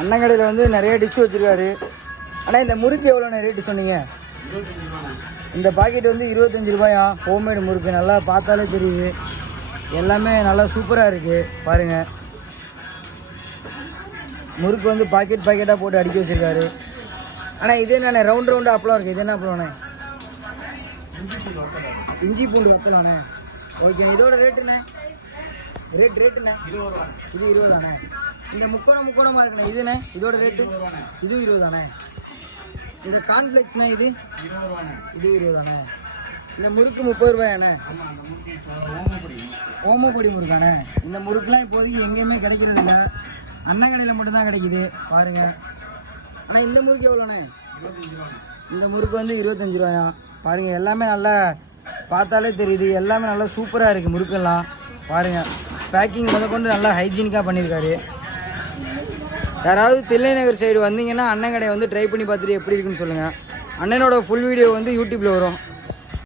அண்ணன் கடையில் வந்து நிறைய டிஷ் வச்சுருக்காரு. ஆனால் இந்த முறுக்கு எவ்வளோண்ணே ரேட்டு சொன்னீங்க? இந்த பாக்கெட் வந்து 25 ரூபாயா. ஹோம்மேடு முறுக்கு நல்லா பார்த்தாலே தெரியுது. எல்லாமே நல்லா சூப்பராக இருக்குது பாருங்கள். முறுக்கு வந்து பாக்கெட்டாக போட்டு அடுக்கி வச்சுருக்காரு. ஆனால் இது என்னண்ணே ரவுண்ட் ரவுண்டாக அப்பளம் இருக்குது. இது என்ன அப்பளம்ண்ணே? இஞ்சி பூண்டு வத்தலாண்ணே. ஓகே, இதோட ரேட்டுண்ணே? ரேட்டுண்ணே 20 ரூபா. இது 20 தானே. இந்த முக்கோணமாக இருக்குண்ணே இதுண்ணே, இதோட ரேட்டு இது 20 தானே. இந்த கார்ன்ஃப்ளெக்ஸ்ண்ணே இது 20 ரூபாண்ணே. இது 20 தானே. இந்த முறுக்கு 30 ரூபாயாண்ணே. ஓமப்பொடி முறுக்காண்ணே. இந்த முறுக்குலாம் இப்போதைக்கு எங்கேயுமே கிடைக்கிறது இல்லை, அண்ணன் கடையில் மட்டும்தான் கிடைக்குது பாருங்கள். ஆனால் இந்த முறுக்கு எவ்வளோண்ணே? இந்த முறுக்கு வந்து 25 ரூபாயா பாருங்கள். எல்லாமே நல்லா பார்த்தாலே தெரியுது. எல்லாமே நல்லா சூப்பராக இருக்குது முறுக்கெல்லாம் பாருங்கள். பேக்கிங் முதற்கொண்டு நல்லா ஹைஜீனிக்காக பண்ணியிருக்காரு. யாராவது தில்லை நகர் சைடு வந்தீங்கன்னா அண்ணன் கடையை வந்து ட்ரை பண்ணி பார்த்துட்டு எப்படி இருக்குன்னு சொல்லுங்கள். அண்ணனோட ஃபுல் வீடியோ வந்து யூடியூப்பில் வரும்,